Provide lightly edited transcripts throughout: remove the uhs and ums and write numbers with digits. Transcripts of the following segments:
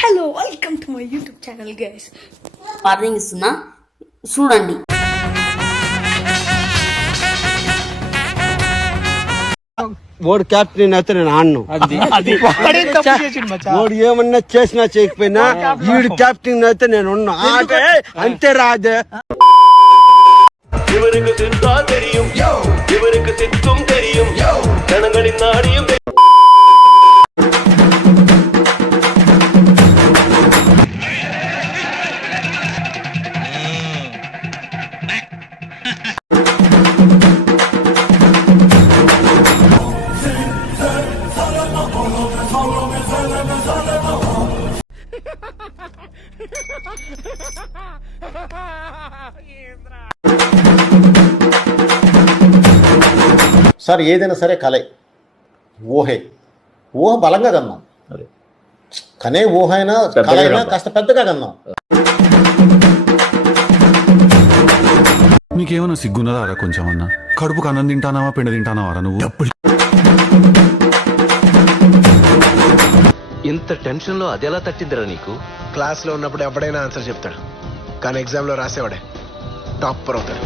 Hello welcome to my YouTube channel guys. Warning ఇస్తున్నా, చూడండి. వాడు క్యాప్టెన్ అయితే నేను ఆడను. వాడు ఏమన్నా చేసినా చేయకపోయినా వీడు క్యాప్టెన్ అయితే నేను ఉన్నా. అంతే రాదే. இவருக்கு சென்றா தெரியும், இவருக்கு செத்தும் தெரியும், ஜனங்களின் நாடியும் సార్ ఏదైనా సరే కలే ఊహే బలంగా కన్నాం. కనే ఊహ అయినా కళ అయినా కాస్త పెద్దగా కన్నాం. నీకేమన్నా సిగ్గున్నదారా కొంచెం అన్నా? కడుపుకు అన్నం తింటానావా పిండి తింటానావారా నువ్వు? ఇంత టెన్షన్ లో అదెలా తట్టిందిరా నీకు? క్లాస్ లో ఉన్నప్పుడు ఎవడైనా ఆన్సర్ చెప్తాడు, కానీ ఎగ్జామ్ లో రాసేవాడే టాపర్ అవుతాడు.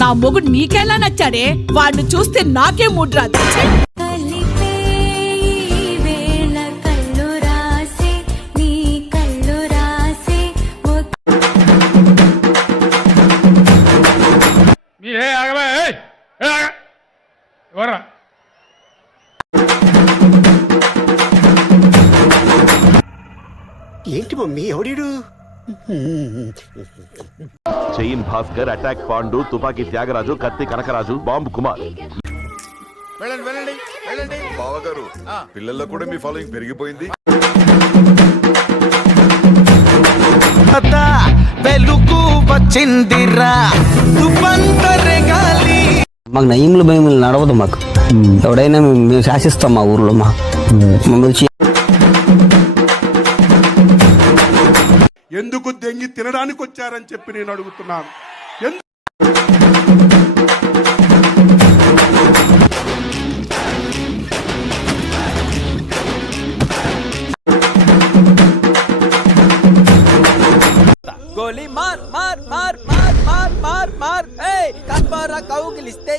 నా మొగుడు నీకెలా నచ్చాడే? వాడిని చూస్తే నాకే మూడ్ రాదు. ఏంటి మమ్మీ ఎవడీడు? చైన్ భాస్కర్, అటాక్ పాండు, తుపాకీ త్యాగరాజు, కత్తి కనకరాజు, బాంబు కుమార్. బావగారు పిల్లల్లో కూడా మీ ఫాలోయింగ్ పెరిగిపోయింది. వెలుగు వచ్చిందిరా, మాకు నయ్యంలు భయములు నడవదు. మాకు ఎవడైనా మేము శాసిస్తాం. మా ఊర్లో మమ్మల్ని ఎందుకు దెంగి తినడానికి వచ్చారని చెప్పి నేను అడుగుతున్నాను. గోలీ మార్ మార్ మార్ మార్ మార్ మార్ మార్ కస్పారా కౌగిలిస్తే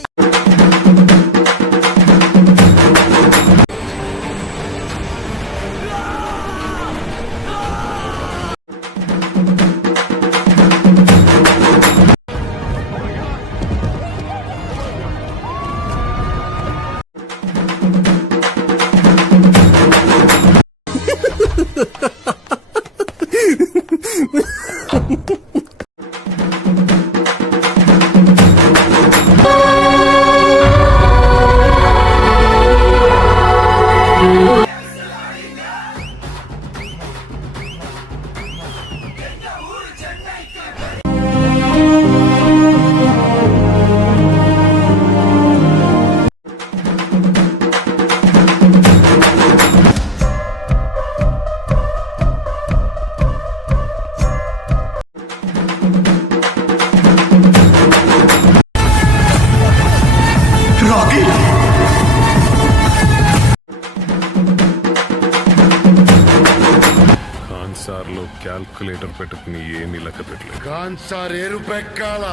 క్యాల్కులేటర్ పెట్టుకుని ఏమీ లెక్క పెట్టలేదు. కాన్సార్ ఎరుపెక్కాల